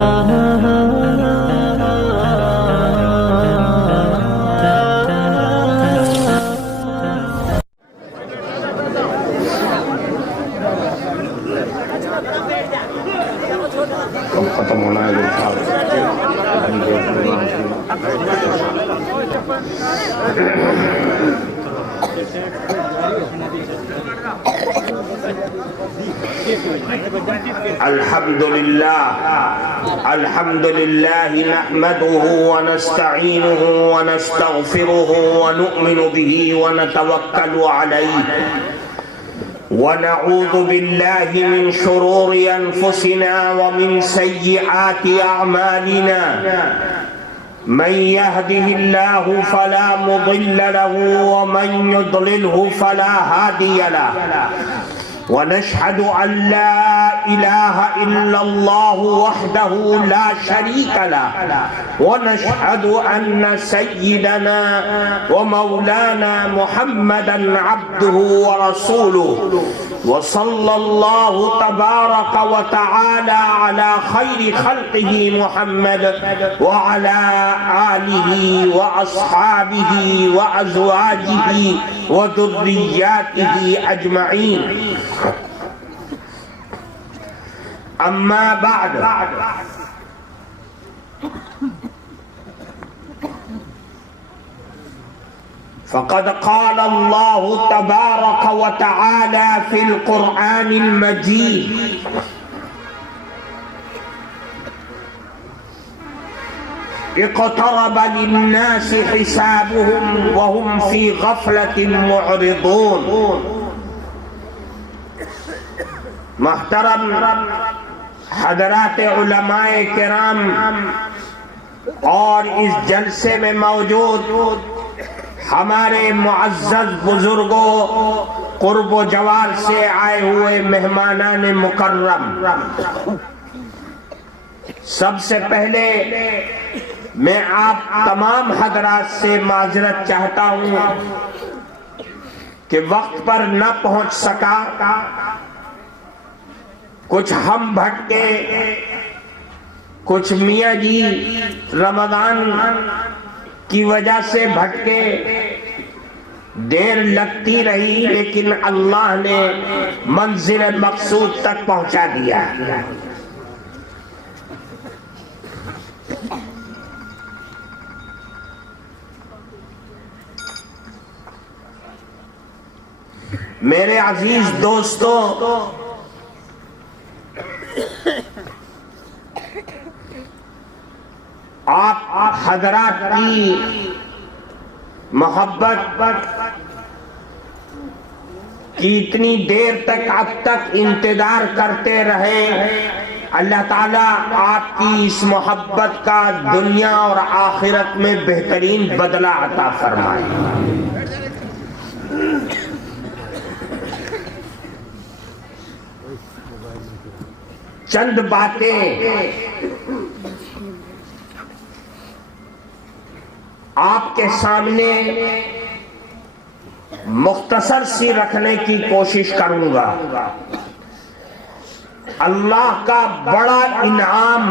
ختم ہونا ہے الحمد لله نحمده ونستعينه ونستغفره ونؤمن به ونتوكل عليه ونعوذ بالله من شرور أنفسنا ومن سيئات أعمالنا من يهده الله فلا مضل له ومن يضلله فلا هادي له ونشهد أن لا إله إلا الله وحده لا شريك له ونشهد أن سيدنا ومولانا محمدا عبده ورسوله وصلى الله تبارك وتعالى على خير خلقه محمد وعلى آله وأصحابه وأزواجه وذرياته أجمعين أما بعد فقد قال الله تبارك وتعالى في القرآن المجيد اقترب للناس حسابهم وهم في غفلة معرضون. محترم حضرات علماء کرام اور اس جلسے میں موجود ہمارے معزز بزرگوں، قرب و جوار سے آئے ہوئے مہمانان مکرم، سب سے پہلے میں آپ تمام حضرات سے معذرت چاہتا ہوں کہ وقت پر نہ پہنچ سکا. کچھ ہم بھٹکے، کچھ میاں جی رمضان کی وجہ سے بھٹکے، دیر لگتی رہی لیکن اللہ نے منزل مقصود تک پہنچا دیا. میرے عزیز دوستو، آپ حضرات کی محبت کی اتنی دیر تک اب تک انتظار کرتے رہے، اللہ تعالیٰ آپ کی اس محبت کا دنیا اور آخرت میں بہترین بدلہ عطا فرمائے. چند باتیں آپ کے سامنے مختصر سی رکھنے کی کوشش کروں گا. اللہ کا بڑا انعام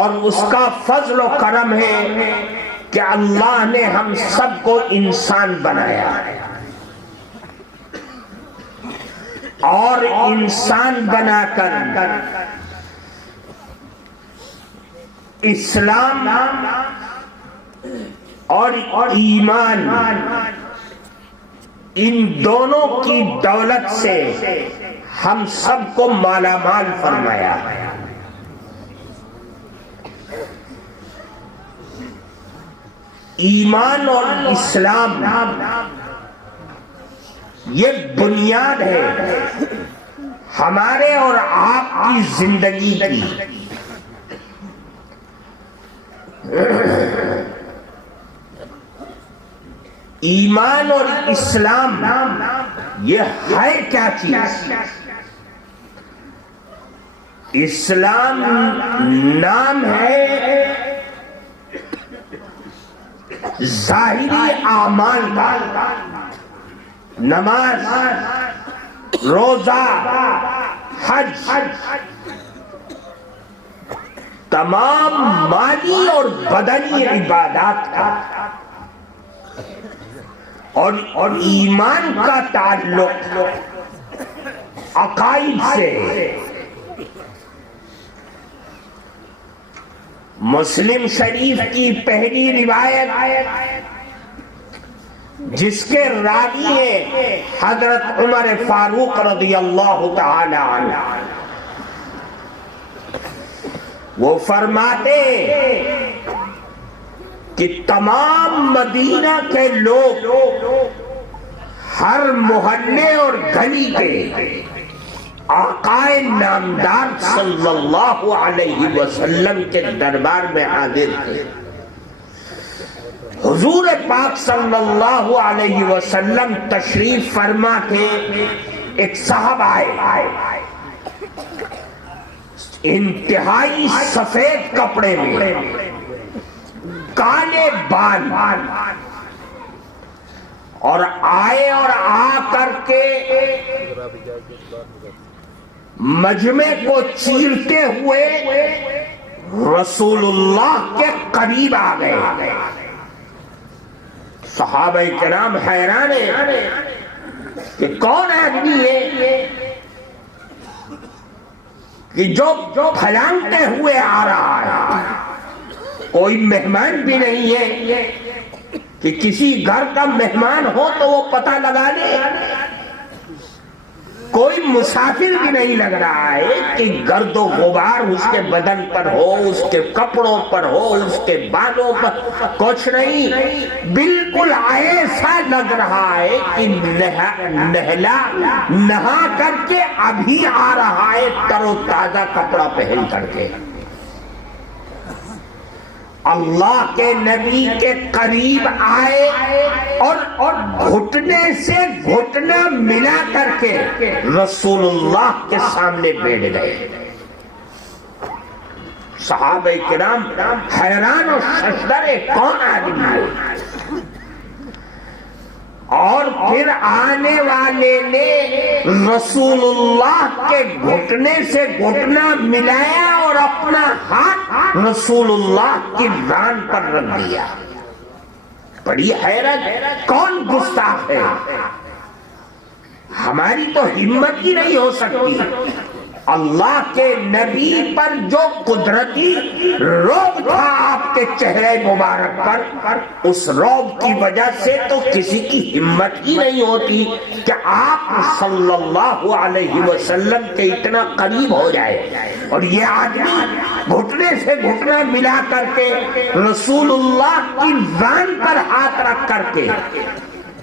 اور اس کا فضل و کرم ہے کہ اللہ نے ہم سب کو انسان بنایا اور انسان بنا کر اسلام اور ایمان ان دونوں کی دولت سے ہم سب کو مالا مال فرمایا. ایمان اور اسلام یہ بنیاد ہے ہمارے اور آپ کی زندگی کی. ایمان اور اسلام یہ ہے کیا چیز؟ اسلام نام ہے ظاہری اعمال کا، نماز، روزہ، حج، تمام مالی اور بدنی عبادات کا اور ایمان کا تعلق عقائد سے. مسلم شریف کی پہلی روایت جس کے راوی ہیں حضرت عمر فاروق رضی اللہ تعالی عنہ، وہ فرماتے کہ تمام مدینہ کے لوگ ہر محلے اور گلی کے آقا نامدار صلی اللہ علیہ وسلم کے دربار میں حاضر تھے. حضور پاک صلی اللہ علیہ وسلم تشریف فرما کے ایک صاحب آئے، انتہائی سفید کپڑے میں، کالے بال، اور آئے اور آ کر کے مجمع کو چیرتے ہوئے رسول اللہ کے قریب آ گئے. صحابہ کرام حیران ہیں کہ کون آدمی ہے کہ جو پھلانگتے ہوئے آ رہا ہے. کوئی مہمان بھی نہیں ہے کہ کسی گھر کا مہمان ہو تو وہ پتہ لگا لے. کوئی مسافر بھی نہیں لگ رہا ہے کہ گرد و غبار اس کے بدن پر ہو، اس کے کپڑوں پر ہو، اس کے بالوں پر کچھ نہیں. بالکل ایسا لگ رہا ہے کہ نہا کر کے ابھی آ رہا ہے تر و تازہ کپڑا پہن کر کے. اللہ کے نبی کے قریب آئے اور گھٹنے سے گھٹنا ملا کر کے رسول اللہ کے سامنے بیٹھ گئے. صحابہ کرام حیران اور ششدر کون آدمی ہے. اور پھر آنے والے نے رسول اللہ کے گھٹنے سے گھٹنا ملایا اور اپنا ہاتھ رسول اللہ کی ران پر رکھ دیا. بڑی حیرت، کون گستاخ ہے؟ ہماری تو ہمت ہی نہیں ہو سکتی. اللہ کے نبی پر جو قدرتی رعب تھا آپ کے چہرے مبارک پر، اس رعب کی وجہ سے تو کسی کی ہمت ہی نہیں ہوتی کہ آپ صلی اللہ علیہ وسلم کے اتنا قریب ہو جائے. اور یہ آدمی گھٹنے سے گھٹنا ملا کر کے رسول اللہ کی ران پر ہاتھ رکھ کر کے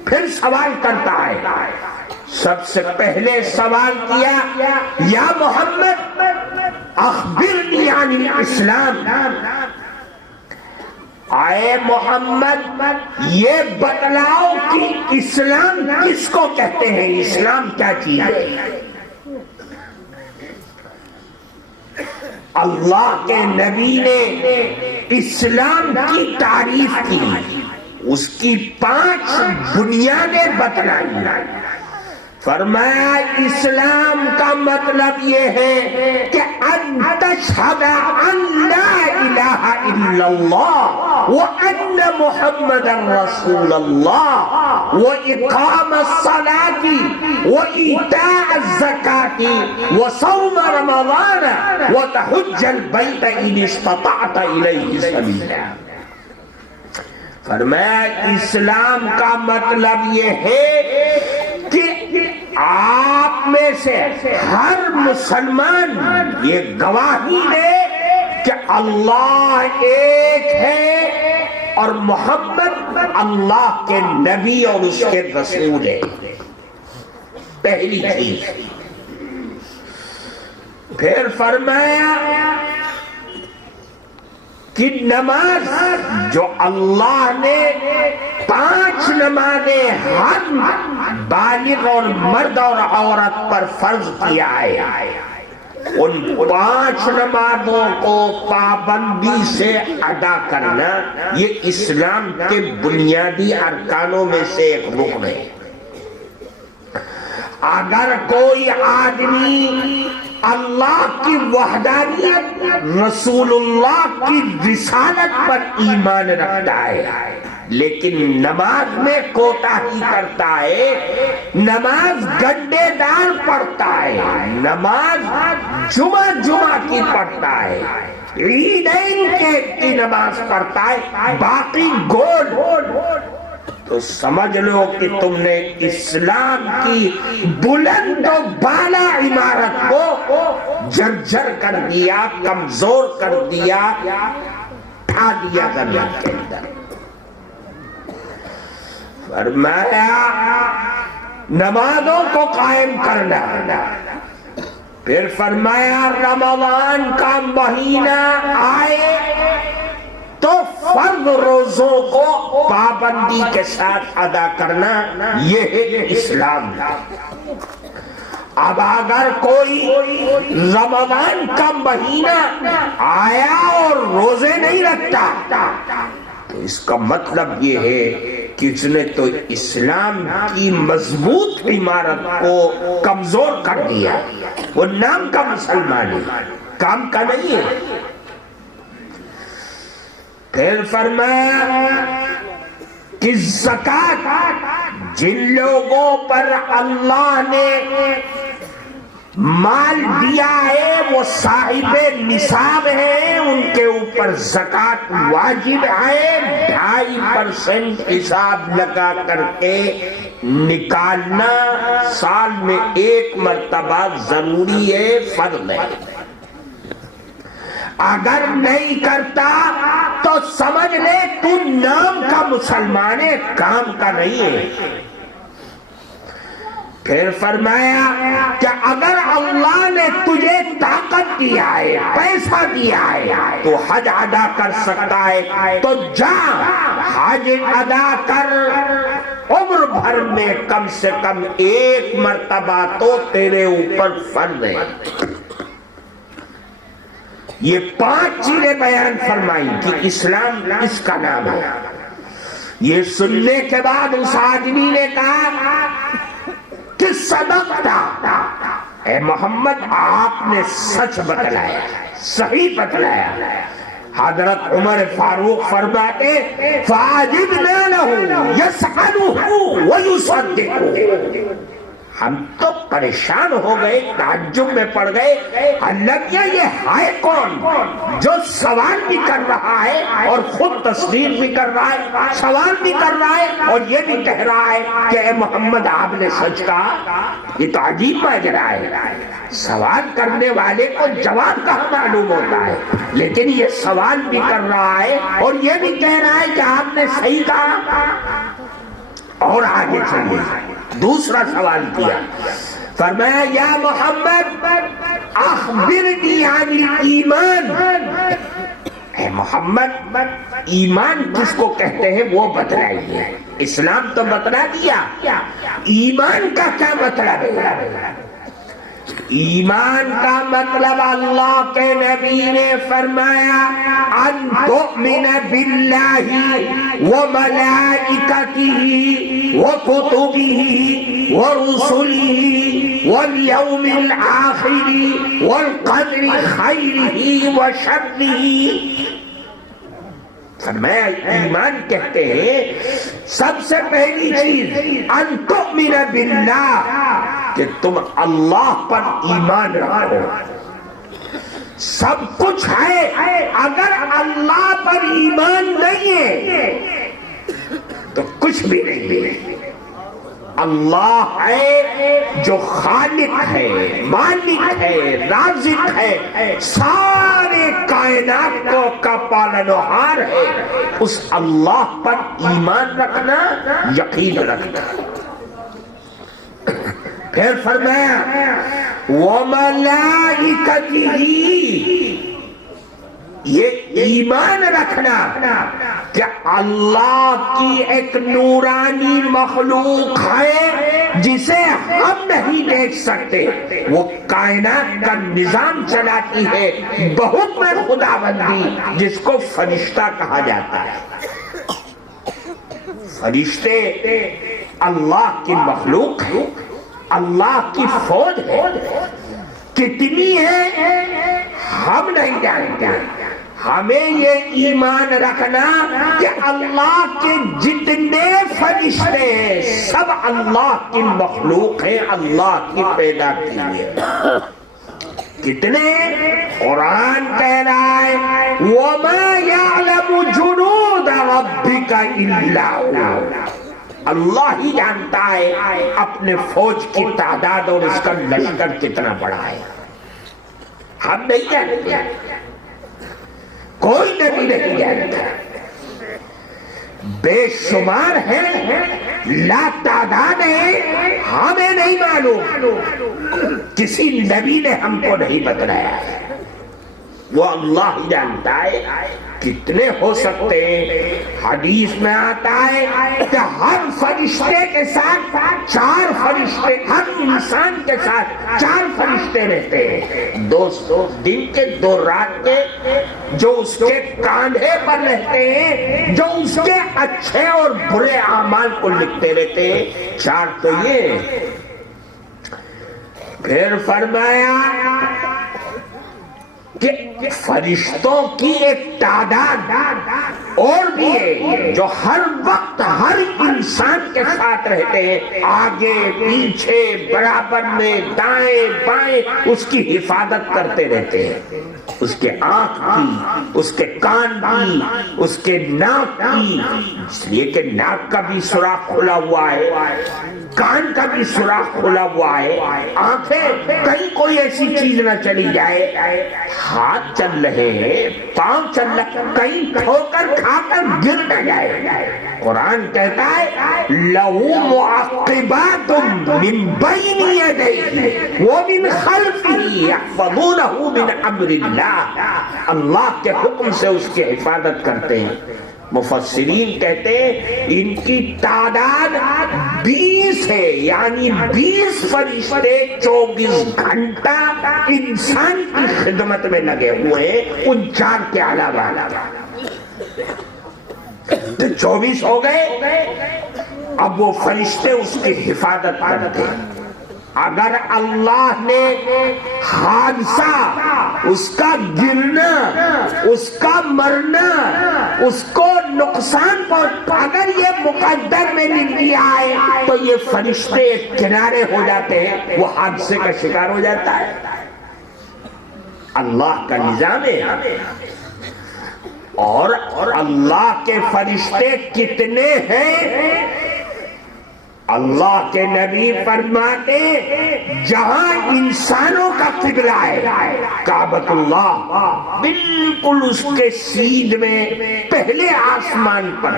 پھر سوال کرتا ہے. سب سے پہلے سوال کیا، یا محمد اخبرنی عن الاسلام، اے محمد یہ بتلاؤ کہ اسلام کس کو کہتے ہیں، اسلام کیا چیز ہے. اللہ کے نبی نے اسلام کی تعریف کی، اس کی 5 بنیادیں بتلائی. فرمایا اسلام کا مطلب یہ ہے کہ ان تشہد ان لا الہ الا اللہ وان محمد رسول اللہ واقام الصلاة وایتاء الزکاة وصوم رمضان وتحج البیت ان استطعت الیہ سبیلا. فرمایا اسلام کا مطلب یہ ہے کہ آپ میں سے ہر مسلمان یہ گواہی دے کہ اللہ ایک ہے اور محمد اللہ کے نبی اور اس کے رسول ہے. پہلی چیز. پھر فرمایا کہ نماز جو اللہ نے 5 نمازیں ہر بالغ اور مرد اور عورت پر فرض کیا ہے، ان 5 نمازوں کو پابندی سے ادا کرنا یہ اسلام کے بنیادی ارکانوں میں سے ایک رکن ہے. اگر کوئی آدمی اللہ کی وحدانیت، رسول اللہ کی رسالت پر ایمان رکھتا ہے، لیکن نماز میں کوتاہی کرتا ہے، نماز گڈے دار پڑھتا ہے، نماز جمعہ کی پڑھتا ہے، عیدین کی نماز پڑھتا ہے، باقی گول، تو سمجھ لو کہ تم نے اسلام کی بلند و بالا عمارت کو جرجر کر دیا، کمزور کر دیا، اٹھا دیا گردن کے اندر۔ فرمایا نمازوں کو قائم کرنا، پھر فرمایا رمضان کا مہینہ آئے تو فرض روزوں کو پابندی کے ساتھ ادا کرنا، یہ ہے اسلام۔ اب اگر کوئی رمضان کا مہینہ آیا اور روزے نہیں رکھتا تو اس کا مطلب یہ ہے کہ اس نے تو اسلام کی مضبوط عمارت کو کمزور کر دیا، وہ نام کا مسلمان ہے، کام کا نہیں ہے۔ پھر فرمایا کہ زکوٰۃ جن لوگوں پر اللہ نے مال دیا ہے وہ صاحب نصاب ہیں، ان کے اوپر زکوٰۃ واجب ہے، 2.5% حساب لگا کر کے نکالنا سال میں 1 مرتبہ ضروری ہے، فرض ہے۔ اگر نہیں کرتا تو سمجھ لے تو نام کا مسلمان ہے، کام کا نہیں ہے۔ پھر فرمایا کہ اگر اللہ نے تجھے طاقت دیا ہے، پیسہ دیا ہے تو حج ادا کر سکتا ہے تو جا حج ادا کر، عمر بھر میں کم سے کم 1 مرتبہ تو تیرے اوپر فرض ہے۔ یہ 5 چیزیں بیان فرمائی کہ اسلام اس کا نام ہے۔ یہ سننے کے بعد اس آدمی نے کہا کہ صدقتا، اے محمد آپ نے سچ بتلایا، صحیح بتلایا۔ حضرت عمر فاروق فرماتے فَعَجِبْنَا لَهُ يَسْأَلُهُ وَيُصَدِّقُهُ، ہم تو پریشان ہو گئے، تعجب میں پڑ گئے، اللہ یہ ہے کون جو سوال بھی کر رہا ہے اور خود تصدیق بھی کر رہا ہے، سوال بھی کر رہا ہے اور یہ بھی کہہ رہا ہے کہ اے محمد آپ نے سچ کہا۔ یہ تو عجیب ماجرا ہے، سوال کرنے والے کو جواب کہاں معلوم ہوتا ہے، لیکن یہ سوال بھی کر رہا ہے اور یہ بھی کہہ رہا ہے کہ آپ نے صحیح کہا۔ اور آگے چلیے، دوسرا سوال کیا، فرمایا یا محمد اخبرنی عن الایمان، اے محمد ایمان کس کو کہتے ہیں وہ بتلائیے۔ اسلام تو بتلا دیا، ایمان کا کیا مطلب ہے؟ ایمان کا مطلب اللہ کے نبی نے فرمایا ان تؤمن باللہ وملائکتہ وکتبہ ورسلہ والیوم الآخر والقدر خیرہ وشرہ۔ فرمایا ایمان کہتے ہیں سب سے پہلی چیز ان تؤمن باللہ، کہ تم اللہ پر ایمان رکھو۔ سب کچھ ہے، اگر اللہ پر ایمان نہیں ہے تو کچھ بھی نہیں ہے۔ اللہ ہے جو خالق ہے، مالک ہے، رازق ہے، سارے کائنات کا پالنہار ہے۔ اس اللہ پر ایمان رکھنا، یقین رکھنا۔ پھر فرمایا وَمَلَائِكَتِهِ، یہ ایمان رکھنا کہ اللہ کی ایک نورانی مخلوق ہے جسے ہم نہیں دیکھ سکتے، وہ کائنات کا نظام چلاتی ہے، بہت میں خدا بندی جس کو فرشتہ کہا جاتا ہے۔ فرشتے اللہ کی مخلوق ہے، اللہ کی فوج ہے۔ کتنی ہے ہم نہیں جانتے. ہمیں یہ ایمان رکھنا کہ اللہ کے جتنے فرشتے ہیں سب اللہ کی مخلوق ہیں، اللہ کی پیدا کی ہے. کتنے؟ قرآن کہہ رہا ہے وَمَا يَعْلَمُ جُنُودَ رَبِّكَ إِلَّا هُوَ. اللہ ہی جانتا ہے اپنے فوج کی تعداد اور اس کا لشکر کتنا بڑا ہے. ہم نہیں جانتے، کوئی نبی نہیں جانتا. بے شمار ہے، لا تعداد ہے، ہمیں نہیں معلوم، کسی نبی نے ہم کو نہیں بتلایا. وہ اللہ ہی جانتا ہے کتنے ہو سکتے ہیں. حدیث میں آتا ہے کہ ہر فرشتے کے ساتھ 4 فرشتے، ہر انسان کے ساتھ 4 فرشتے رہتے ہیں. 2 دن کے 2 رات کے، جو اس کے کاندھے پر رہتے ہیں، جو اس کے اچھے اور برے اعمال کو لکھتے رہتے ہیں. 4 تو یہ. پھر فرمایا کہ فرشتوں کی ایک تعداد اور بھی ہے جو ہر وقت ہر انسان کے ساتھ رہتے ہیں، آگے پیچھے برابر میں دائیں بائیں اس کی حفاظت کرتے رہتے ہیں. اس کے آنکھ کی، اس کے کان کی، اس کے ناک کی، اس لیے کہ ناک کا بھی سوراخ کھلا ہوا ہے، کان کا بھی سوراخ کھلا ہوا ہے، آنکھیں کہیں کوئی ایسی چیز نہ چلی جائے. ہاتھ چل رہے ہیں، پاؤں چل رہے، کہیں ٹھوکر کھا کر گر نہ جائے. قرآن کہتا ہے لَهُ مُعَقِّبَاتٌ مِّن بَيْنِ يَدَيْهِ وَمِنْ خَلْفِهِ يَحْفَظُونَهُ مِنْ أَمْرِ اللَّهِ. اللہ کے حکم سے اس کی حفاظت کرتے ہیں. مفسرین کہتے ہیں ان کی تعداد 20 ہے، یعنی 20 فرشتے 24 گھنٹہ انسان کی خدمت میں لگے ہوئے ہیں، ان 4 کے علاوہ. تو 24 ہو گئے. اب وہ فرشتے اس کی حفاظت کرتے ہیں. اگر اللہ نے حادثہ، اس کا گرنا، اس کا مرنا، اس کو نقصان اگر یہ مقدر میں لکھ دیا ہے تو یہ فرشتے کنارے ہو جاتے ہیں، وہ حادثے کا شکار ہو جاتا ہے. اللہ کا نظام ہے. اور اللہ کے فرشتے کتنے ہیں؟ اللہ کے نبی فرماتے جہاں انسانوں کا قبلہ ہے کعبۃ اللہ، بالکل اس کے سیدھ میں پہلے آسمان پر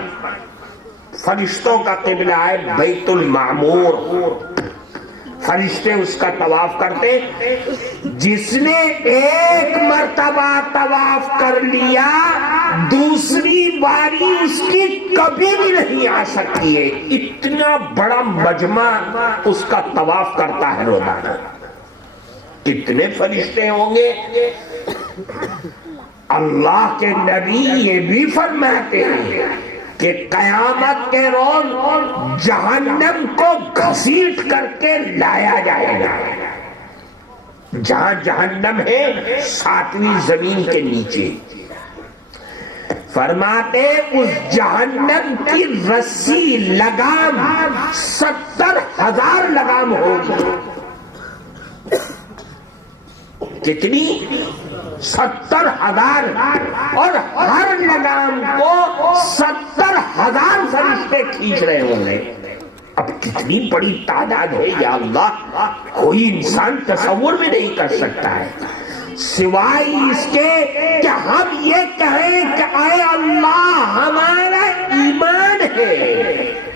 فرشتوں کا قبلہ ہے بیت المعمور. فرشتے اس کا طواف کرتے. جس نے ایک مرتبہ طواف کر لیا دوسری باری اس کی کبھی بھی نہیں آ سکتی ہے. اتنا بڑا مجمع اس کا طواف کرتا ہے روزانہ. کتنے فرشتے ہوں گے؟ اللہ کے نبی یہ بھی فرماتے ہیں کہ قیامت کے روز جہنم کو گھسیٹ کر کے لایا جائے گا. جہاں جہنم ہے 7ویں زمین کے نیچے. فرماتے اس جہنم کی رسی لگام 70,000 لگام ہوگی. کتنی؟ 70,000. اور ہر لگام کو 70,000 فرشتے کھینچ رہے ہوں گے. اب کتنی بڑی تعداد ہے یا اللہ، کوئی انسان تصور میں نہیں کر سکتا ہے، سوائے اس کے کہ ہم یہ کہیں کہ اے اللہ ہمارا ایمان ہے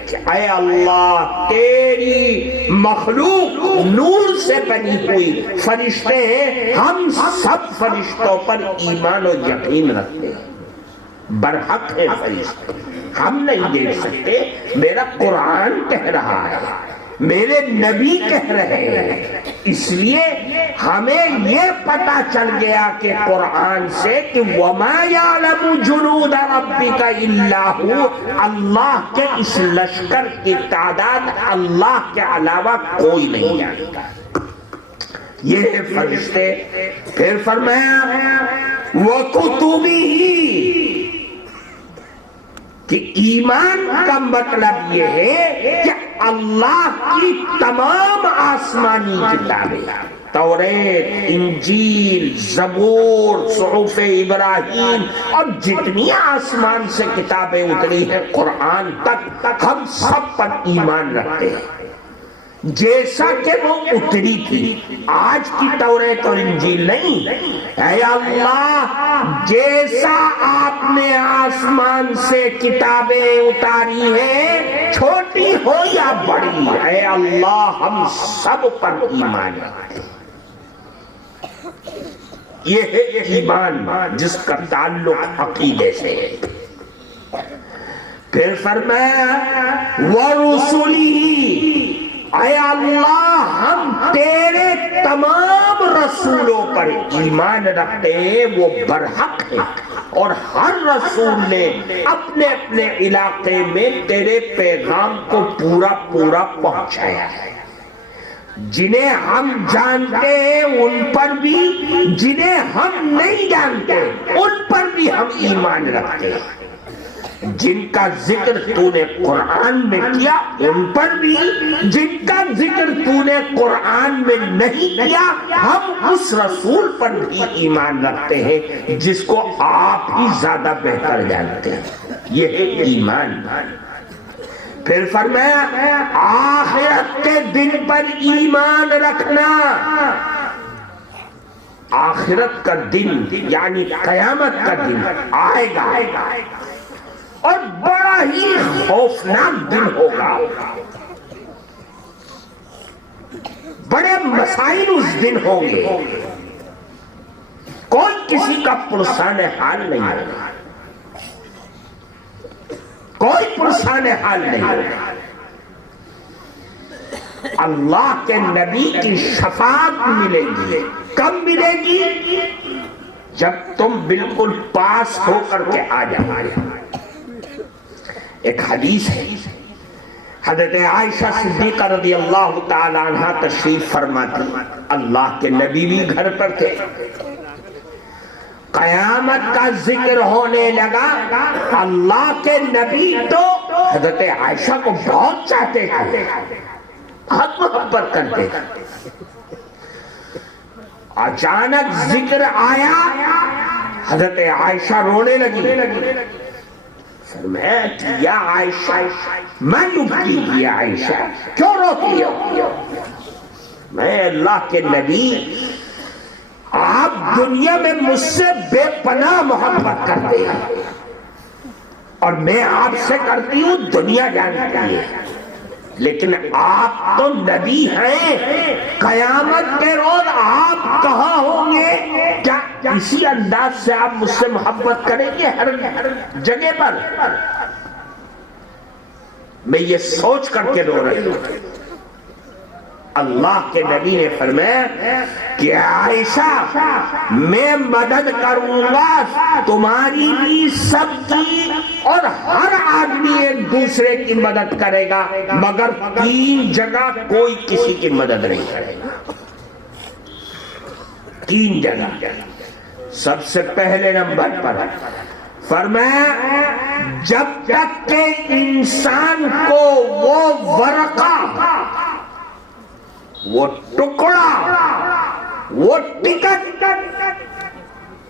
کہ اے اللہ تیری مخلوق نور سے بنی ہوئی فرشتے ہیں، ہم سب فرشتوں پر ایمان و یقین رکھتے ہیں. برحق ہے فرشتے، ہم نہیں دیکھ سکتے. میرا قرآن کہہ رہا ہے، میرے نبی کہہ رہے ہیں. اس لیے ہمیں یہ پتا چل گیا کہ قرآن سے کہ وَمَا يَعْلَمُ جُنُودَ رَبِّكَ إِلَّا هُوَ. اللہ کے اس لشکر کی تعداد اللہ کے علاوہ کوئی نہیں جانتا. یہ ہے فرشتے. پھر فرمایا وَكُتُبِهِ، کہ ایمان کا مطلب یہ ہے کہ اللہ کی تمام آسمانی کتابیں، توریت، انجیل، زبور، صحف ابراہیم اور جتنی آسمان سے کتابیں اتری ہیں قرآن تک، ہم سب پر ایمان رکھتے ہیں جیسا کہ وہ اتری تھی. آج کی توریت اور انجیل نہیں. اے اللہ، جیسا آپ نے آسمان سے کتابیں اتاری ہیں، چھوٹی ہو یا بڑی، اے اللہ ہم سب پر ایمان رکھتے ہیں. یہ ہے ایمان جس کا تعلق عقیدے سے ہے. پھر فرمایا وَرُسُلِهِ، اے اللہ ہم تیرے تمام رسولوں پر ایمان رکھتے ہیں، وہ برحق ہیں، اور ہر رسول نے اپنے اپنے علاقے میں تیرے پیغام کو پورا پورا پہنچایا ہے. جنہیں ہم جانتے ہیں ان پر بھی، جنہیں ہم نہیں جانتے ان پر بھی ہم ایمان رکھتے ہیں. جن کا ذکر تو نے قرآن میں کیا ان پر بھی، جن کا ذکر تو نے قرآن میں نہیں کیا ہم اس رسول پر بھی ایمان رکھتے ہیں جس کو آپ ہی زیادہ بہتر جانتے ہیں. یہ ہے ایمان. پھر فرمایا آخرت کے دن پر ایمان رکھنا. آخرت کا دن یعنی قیامت کا دن آئے گا اور بڑا ہی خوفناک دن ہوگا. بڑے مسائل اس دن ہوں گے. کوئی کسی کا پرسان حال نہیں ہوگا، کوئی پرسان حال نہیں ہوگا. اللہ کے نبی کی شفاعت ملے گی. کب ملے گی؟ جب تم بالکل پاس ہو کر کے آ جاؤ. ایک حدیث ہے، حضرت عائشہ صدیقہ رضی اللہ تعالی عنہ تشریف فرماتی، اللہ کے نبی بھی گھر پر تھے. قیامت کا ذکر ہونے لگا. اللہ کے نبی تو حضرت عائشہ کو بہت چاہتے تھے، بہت محبت کرتے تھے. اچانک ذکر آیا، حضرت عائشہ رونے لگی. فرمایا یا عائشہ میں یبکی یا عائشہ، کیوں روتی ہو؟ میں اللہ کے نبی، آپ دنیا میں مجھ سے بے پناہ محبت کرتے ہیں اور میں آپ سے کرتی ہوں، دنیا جانتی ہے. لیکن آپ تو نبی ہیں، قیامت کے روز آپ کہاں ہوں گے؟ کیا اسی انداز سے آپ مجھ سے محبت کریں گے ہر جگہ پر؟ میں یہ سوچ کر کے رو رہی ہوں. اللہ کے نبی نے فرمایا کہ عائشہ میں مدد کروں گا تمہاری بھی، سب کی، اور ہر آدمی ایک دوسرے کی مدد کرے گا، مگر 3 جگہ کوئی کسی کی مدد نہیں کرے گا. 3 جگہ. سب سے پہلے نمبر پر فرمایا جب تک کہ انسان کو وہ ورقہ، وہ ٹکڑا، وہ ٹکٹ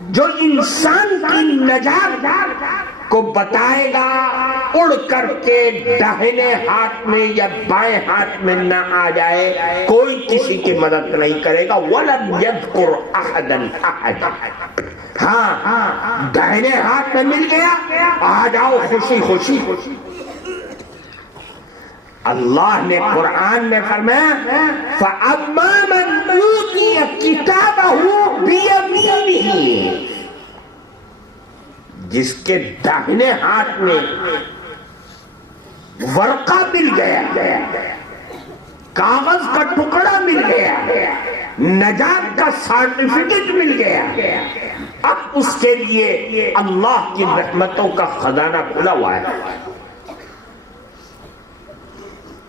جو انسان کی نجات کو بتائے گا، اڑ کر کے داہنے ہاتھ میں یا بائیں ہاتھ میں نہ آ جائے، کوئی کسی کی مدد نہیں کرے گا. وَلَمْ يَذْكُرْ أَحَدًا أَحَدًا. ہاں داہنے ہاتھ میں مل گیا، آ جاؤ خوشی خوشی. اللہ نے قرآن میں فرمایا فَأَمَّا مَنْ أُوتِيَ كِتَابَهُ بِيَمِينِهِ، جس کے داہنے ہاتھ میں ورقہ مل گیا، کاغذ کا ٹکڑا مل گیا، نجات کا سرٹیفکیٹ مل گیا، اب اس کے لیے اللہ کی رحمتوں کا خزانہ کھلا ہوا ہے.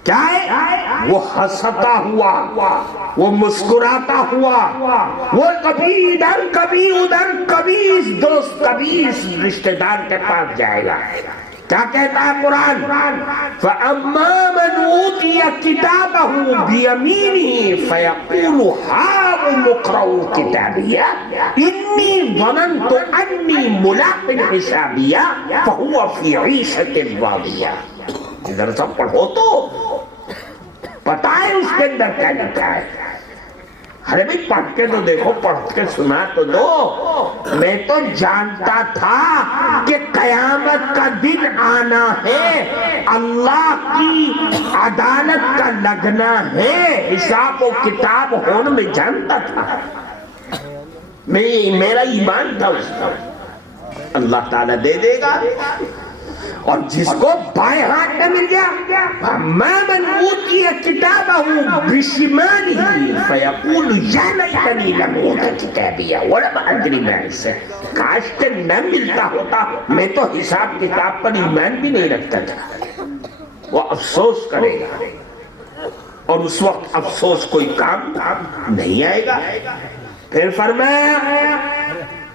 کیا ہے؟ وہ ہنستا ہوا، وہ مسکراتا ہوا، وہ کبھی ادھر کبھی ادھر، کبھی اس دوست کبھی اس رشتہ دار کے پاس جائے گا۔ کیا کہتا ہے قرآن؟ فَأَمَّا مَنْ أُوتِيَ كِتَابَهُ بِيَمِينِهِ فَيَقُولُ هَاؤُمُ اقْرَءُوا كِتَابِيَهْ إِنِّي ظَنَنْتُ أَنِّي مُلَاقٍ حِسَابِيَهْ فَهُوَ فِي عِيشَةٍ رَاضِيَةٍ۔ ادھر سب پڑھو تو پتہ ہے اس کے اندر کیا لکھا ہے۔ ارے بھئی پڑھ کے تو دیکھو، پڑھ کے سنا تو دو۔ میں تو جانتا تھا کہ قیامت کا دن آنا ہے، اللہ کی عدالت کا لگنا ہے، حساب و کتاب ہونا میں جانتا تھا، میرا ایمان تھا اس کا۔ اللہ تعالیٰ دے دے گا، اور جس کو بائیں ہاتھ میں مل گیا، مَا مَنْ أُوتِيَ كِتَابَهُ بِشِمَالِهِ فَيَقُولُ يَا لَيْتَنِي لَمْ أُوتَ كِتَابِيَهْ وَلَمْ أَدْرِ مَا حِسَابِيَهْ۔ کاش کہ نہ ملتا ہوتا، میں تو حساب کتاب پر ایمان بھی نہیں رکھتا تھا۔ وہ افسوس کرے گا، اور اس وقت افسوس کوئی کام نہیں آئے گا۔ پھر فرمایا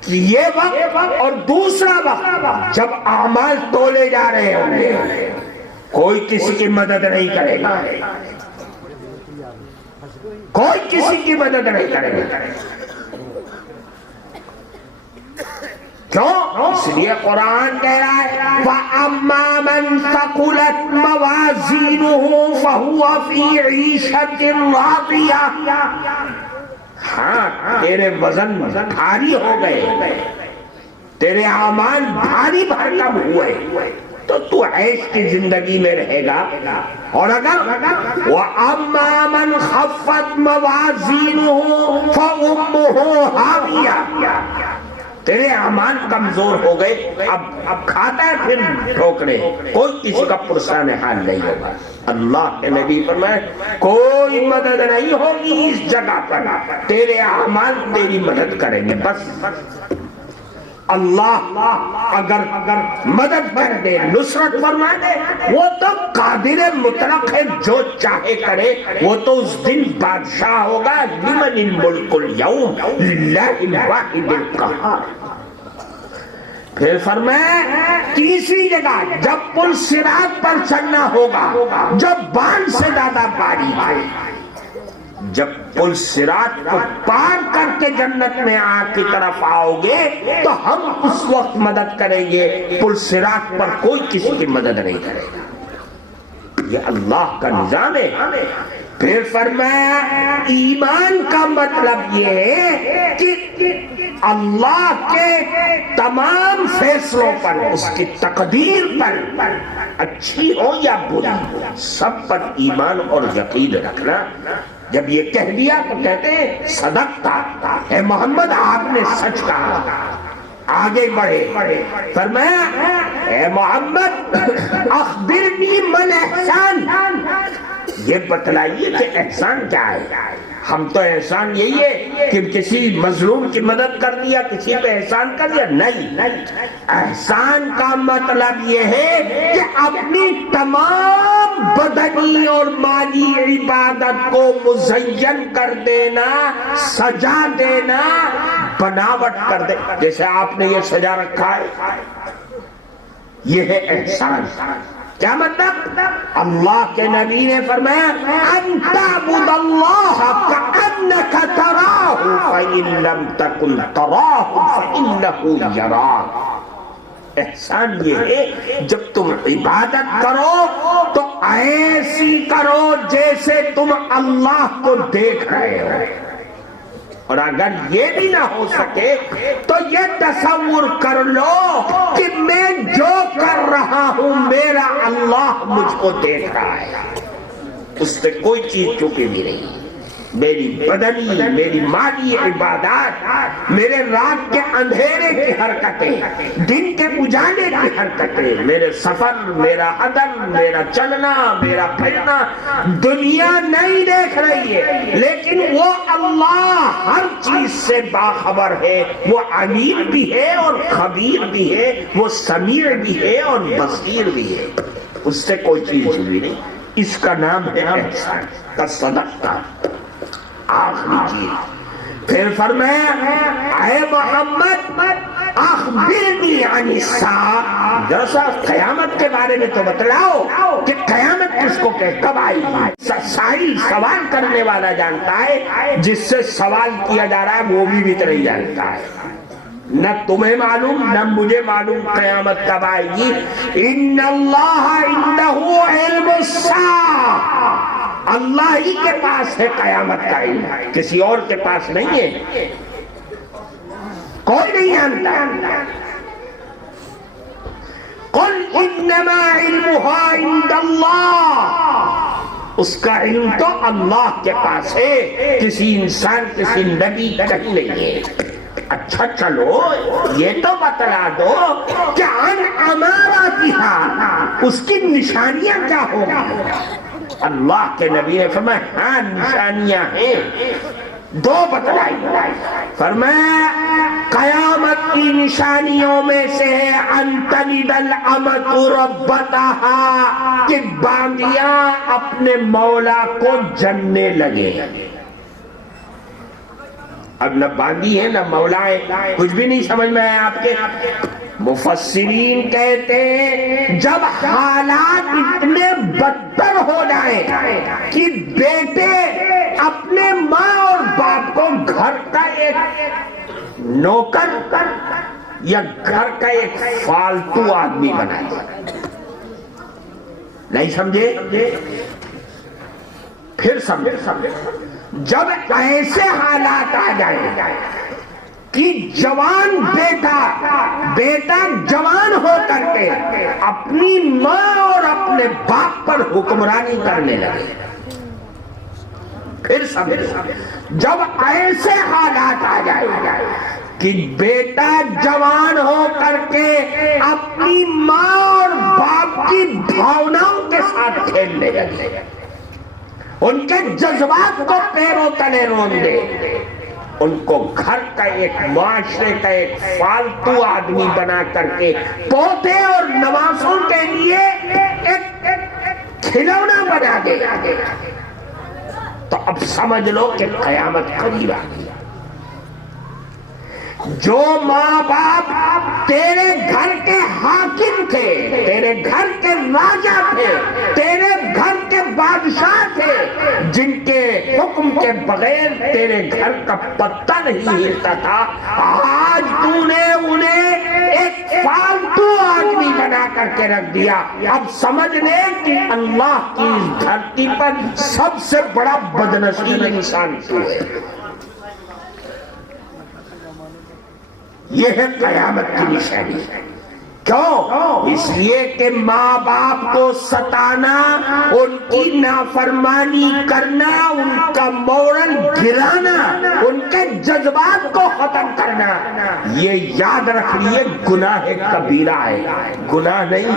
کہ یہ وقت اور دوسرا وقت جب اعمال تولے جا رہے ہوں گے، کوئی کسی کی مدد نہیں کرے گا، کوئی کسی کی مدد نہیں کرے گا۔ کیوں؟ اس لیے قرآن کہہ رہا ہے وَأَمَّا مَنْ ثَقُلَتْ مَوَازِينُهُ فَهُوَ فِي عِيشَةٍ رَاضِيَةٍ۔ ہاں تیرے وزن بھاری ہو گئے، تیرے اعمال بھاری بھرکم ہوئے، تو تو عیش کی زندگی میں رہے گا۔ اور اگر وَأَمَّا مَنْ خَفَّتْ مَوَازِينُهُ فَأُمُّهُ هَاوِيَةٌ، تیرے اعمال کمزور ہو گئے، اب کھاتا ہے پھر ٹھوکرے، کوئی کسی کا پرسان حال نہیں ہوگا۔ اللہ کے نبی فرمائے کوئی مدد نہیں ہوگی اس جگہ پر، تیرے اعمال تیری مدد کریں گے بس۔ اللہ اگر مدد کر دے، نصرت فرما دے، وہ تو قادر مطلق ہے، جو چاہے کرے، وہ تو اس دن بادشاہ ہوگا۔ لمن الملک اليوم للہ الواحد القہار۔ پھر فرمایا تیسری جگہ جب پل صراط پر چلنا ہوگا، جب باندھ سے زیادہ باریک ہے، جب پل صراط کو پار کر کے جنت میں آگ کی طرف آؤ گے تو ہم اس وقت مدد کریں گے، پل صراط پر کوئی کسی کی مدد نہیں کرے گا۔ یہ اللہ کا نظام ہے۔ پھر فرمایا ایمان کا مطلب یہ ہے کہ اللہ کے تمام فیصلوں پر، اس کی تقدیر پر، اچھی ہو یا بری، سب پر ایمان اور یقین رکھنا۔ جب یہ کہہ دیا تو کہتے ہیں صدقتا، اے محمد آپ نے سچ کہا۔ آگے بڑھے، فرمایا اے محمد اخبرنی من احسان، یہ بتلائیے کہ احسان کیا ہے۔ ہم تو احسان یہی ہے کہ کسی مظلوم کی مدد کر دیا، کسی پہ احسان کر دیا، نہیں۔ احسان کا مطلب یہ ہے کہ اپنی تمام بدنی اور مالی عبادت کو مزین کر دینا، سجا دینا، بناوٹ کر دے، جیسے آپ نے یہ سجا رکھا ہے، یہ ہے احسان۔ کیا مطلب؟ اللہ کے نبی نے فرمایا ان تعبد اللہ کأنک تراہ فإن لم تکن تراہ فإنہ یراک۔ احسان یہ ہے جب تم عبادت کرو تو ایسی کرو جیسے تم اللہ کو دیکھ رہے ہو، اور اگر یہ بھی نہ ہو سکے تو یہ تصور کر لو کہ میں جو کر رہا ہوں میرا اللہ مجھ کو دیکھ رہا ہے، اس سے کوئی چیز چھپی نہیں رہی۔ میری بدنی، میری مالی عبادات، میرے رات کے اندھیرے کی حرکتیں، دن کے اجالے کی حرکتیں، میرے سفر، میرا عدل، میرا چلنا، میرا پھرنا، دنیا نہیں دیکھ رہی ہے، لیکن وہ اللہ ہر چیز سے باخبر ہے، وہ علیم بھی ہے اور خبیر بھی ہے، وہ سمیع بھی ہے اور بصیر بھی ہے، اس سے کوئی چیز چھپی نہیں۔ اس کا نام ہے احسان کا صدقہ. آخری چیز پھر فرمایا اے محمد اخبرنی عن الساعہ، ذرا قیامت کے بارے میں تو بتلاؤ کہ قیامت کس کو کہ کب آئی گی. سائل سوال کرنے والا جانتا ہے، جس سے سوال کیا جا رہا ہے وہ بھی نہیں جانتا ہے. نہ تمہیں معلوم نہ مجھے معلوم قیامت کب آئے گی. ان اللہ عنده علم الساعہ، اللہ ہی کے پاس ہے قیامت کا علم، کسی اور کے پاس نہیں ہے، کوئی نہیں جانتا. قل انما علمها عند اللہ، اس کا علم تو اللہ کے پاس ہے، کسی انسان کسی نبی کہیں نہیں ہے. اچھا چلو یہ تو بتلا دو کہ عن اماراتها، اس کی نشانیاں کیا ہوگی. اللہ کے نبی نے فرمایا ہاں نشانیاں ہیں، دو بتلائی. فرمایا قیامت کی نشانیوں میں سے ہے ان تلد الامۃ ربتها، کہ باندیاں اپنے مولا کو جننے لگے. اب نہ باندی ہے نہ مولا ہے، کچھ بھی نہیں سمجھ میں آیا آپ کے. مفسرین کہتے ہیں جب حالات اتنے بدتر ہو جائیں کہ بیٹے اپنے ماں اور باپ کو گھر کا ایک نوکر یا گھر کا ایک فالتو آدمی بنائے. نہیں سمجھے؟ پھر سمجھے. جب ایسے حالات آ جائیں کہ جوان بیٹا جوان ہو کر کے اپنی ماں اور اپنے باپ پر حکمرانی کرنے لگے. پھر سمجھے جب ایسے حالات آ جائیں کہ بیٹا جوان ہو کر کے اپنی ماں اور باپ کی بھاوناؤں کے ساتھ کھیلنے لگے، ان کے جذبات کو پیروں تلے رون دے، ان کو گھر کا ایک معاشرے کا ایک فالتو آدمی بنا کر کے پوتے اور نواسوں کے لیے ایک کھلونا بنا دے، تو اب سمجھ لو کہ قیامت قریب آ گئی. جو ماں باپ تیرے گھر کے حاکم تھے، تیرے گھر کے راجا تھے، تیرے گھر کے بادشاہ تھے، جن کے حکم کے بغیر تیرے گھر کا پتہ نہیں ہلتا تھا، آج تو نے انہیں ایک فالتو آدمی بنا کر کے رکھ دیا. اب سمجھ لے کہ اللہ کی اس دھرتی پر سب سے بڑا بدنصیب انسان تو ہے. یہ ہے قیامت کی نشانی. کیوں؟ اس لیے کہ ماں باپ کو ستانا، ان کی نافرمانی کرنا، ان کا مورل گرانا، ان کے جذبات کو ختم کرنا، یہ یاد رکھ لیے گناہ کبیرہ ہے. گناہ نہیں،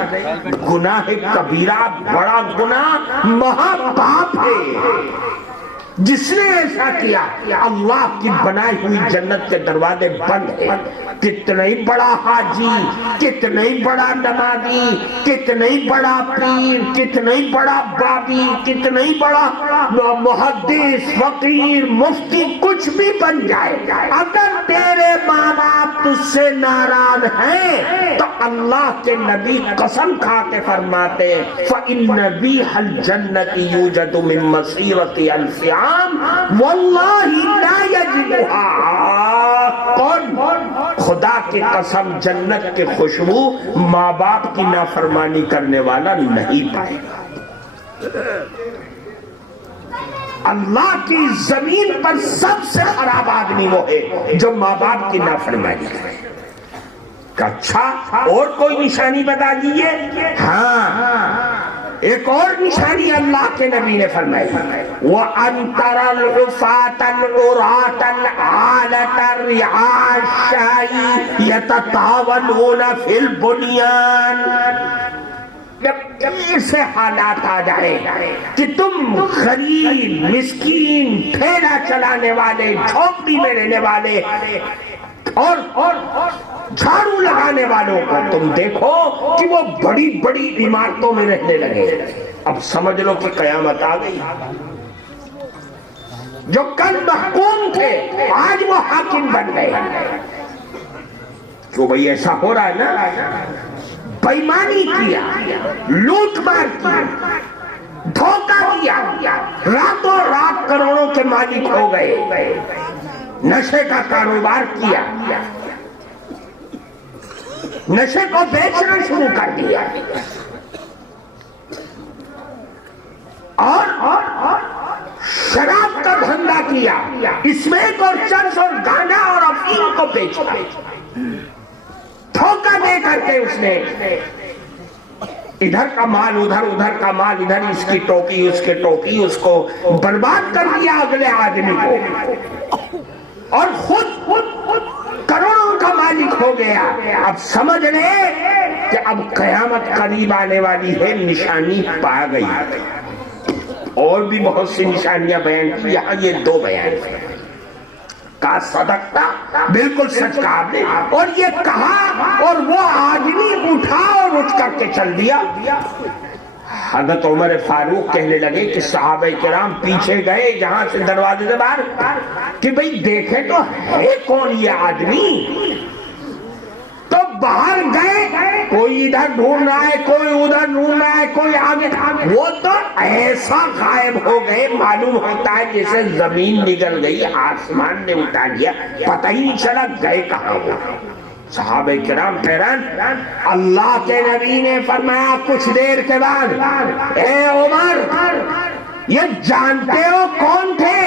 گناہ کبیرہ بڑا گناہ مہا پاپ ہے. جس نے ایسا کیا اللہ کی بنائی ہوئی جنت کے دروازے بند ہیں. کتنا ہی بڑا حاجی، کتنا ہی بڑا نمازی، کتنا ہی بڑا پیر، کتنا ہی بڑا بابی، کتنا ہی بڑا محدث، فقیر، مفتی کچھ بھی بن جائے، اگر تیرے ماں باپ تجھ سے ناراض ہیں تو اللہ کے نبی قسم کھا کے فرماتے ہیں فَإِنَّ بِيحَ الْجَنَّةِ يُوجَدُ مِن مَّسِيرَةِ أَلْفِ عَامٍ وَاللَّهِ لَا يَجِدُهَا. کون؟ خدا کی قسم جنت کے خوشبو ماں باپ کی نافرمانی کرنے والا نہیں پائے گا. اللہ کی زمین پر سب سے خراب آدمی وہ ہے جو ماں باپ کی نافرمانی کرے. اچھا اور کوئی نشانی بتا دیجئے. ہاں ایک اور نشانی اللہ کے نبی نے فرمائی وَأَن تَرَى الْعُفَاةَ الْعُرَاةَ الْعَالَةَ الرِّعَاءَ الشَّاءِ يَتَطَاوَلُونَ فِي الْبُنْيَانِ. جب ایسے حالات آ جائے کہ تم غریب مسکین ٹھیلا چلانے والے جھونپڑی میں رہنے والے اور جھاڑو لگانے والوں کو تم دیکھو کہ وہ بڑی بڑی عمارتوں میں رہنے لگے. اب سمجھ لو کہ قیامت آ گئی. جو کل محکوم تھے آج وہ حاکم بن گئے. تو بھئی ایسا ہو رہا ہے نا. بےایمانی کیا, لوٹ مار کی, دھوکہ کیا, راتوں رات کروڑوں کے مالک ہو گئے, نشے کا کاروبار کیا, نشے کو بیچنا شروع کر دیا, اور شراب کا دھندا کیا, اسمیک اور چرس اور گانا اور افیم کو بیچا. دھوکہ دے کر کے اس نے ادھر کا مال ادھر, ادھر کا مال ادھر, اس کی ٹوپی اس کے ٹوپی, اس کو برباد کر دیا اگلے آدمی کو, اور خود کروڑوں کا مالک ہو گیا. اب سمجھ لے کہ اب قیامت قریب آنے والی ہے, نشانی پا گئی. اور بھی بہت سی نشانیاں بیان کی, یہاں یہ 2 بیان ہیں. کہا صدقتا, بالکل سچ کہا آپ نے, اور یہ کہا اور وہ آدمی اٹھا اور اٹھ کر کے چل دیا. حضرت عمر فاروق کہنے لگے کہ صحابہ کرام پیچھے گئے جہاں سے دروازے سے باہر کہ بھئی دیکھیں تو ہے کون یہ آدمی. تو باہر گئے, کوئی ادھر ڈھونڈ رہا ہے, کوئی ادھر ڈھونڈ رہا ہے, کوئی آگے. وہ تو ایسا غائب ہو گئے معلوم ہوتا ہے جیسے زمین نگل گئی, آسمان نے اٹھا لیا, پتہ ہی نہیں چلا گئے کہاں وہ. صحابہ کرام حیران. اللہ کے نبی نے فرمایا کچھ دیر کے بعد, اے عمر یہ جانتے ہو کون تھے؟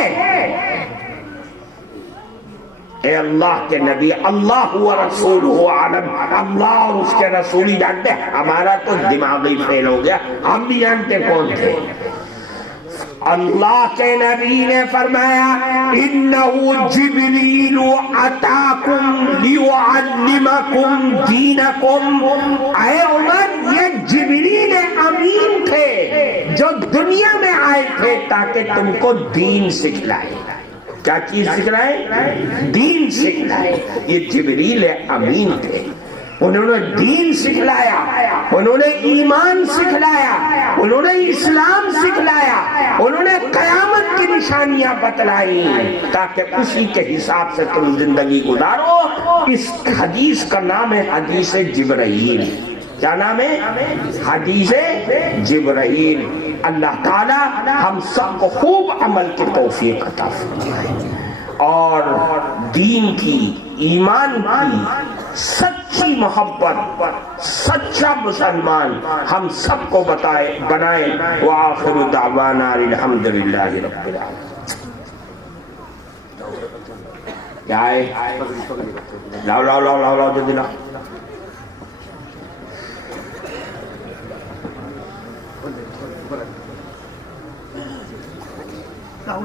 اے اللہ کے نبی, اللہ و رسولہ عالم, اللہ اور اس کے رسول ہی جانتے ہیں, ہمارا تو دماغی فیل ہو گیا, ہم بھی جانتے کون تھے. اللہ کے نبی نے فرمایا انہو جبریل اتاکم لیعلمکم دینکم. اے عمر یہ جبریل امین تھے جو دنیا میں آئے تھے تاکہ تم کو دین سکھلائے. کیا چیز سکھلائے؟ دین سکھلائے. یہ جبریل امین تھے, انہوں نے دین سکھلایا, انہوں نے ایمان سکھلایا, انہوں نے اسلام سکھلایا, انہوں نے قیامت کی نشانیاں بتلائی تاکہ اسی کے حساب سے تم زندگی گزارو. اس حدیث کا نام ہے حدیث جبرائیل. کیا نام ہے؟ حدیث جبرائیل. اللہ تعالی ہم سب کو خوب عمل کی توفیق عطا فرمائے اور دین کی, ایمان کی سچی محبت, سچا مسلمان ہم سب کو بنائے. وآخر دعوانا الحمدللہ رب العالمین. کیا ہے؟ لاؤ لاؤ لاؤ لاؤ لاؤ جلدی لاؤ. Now,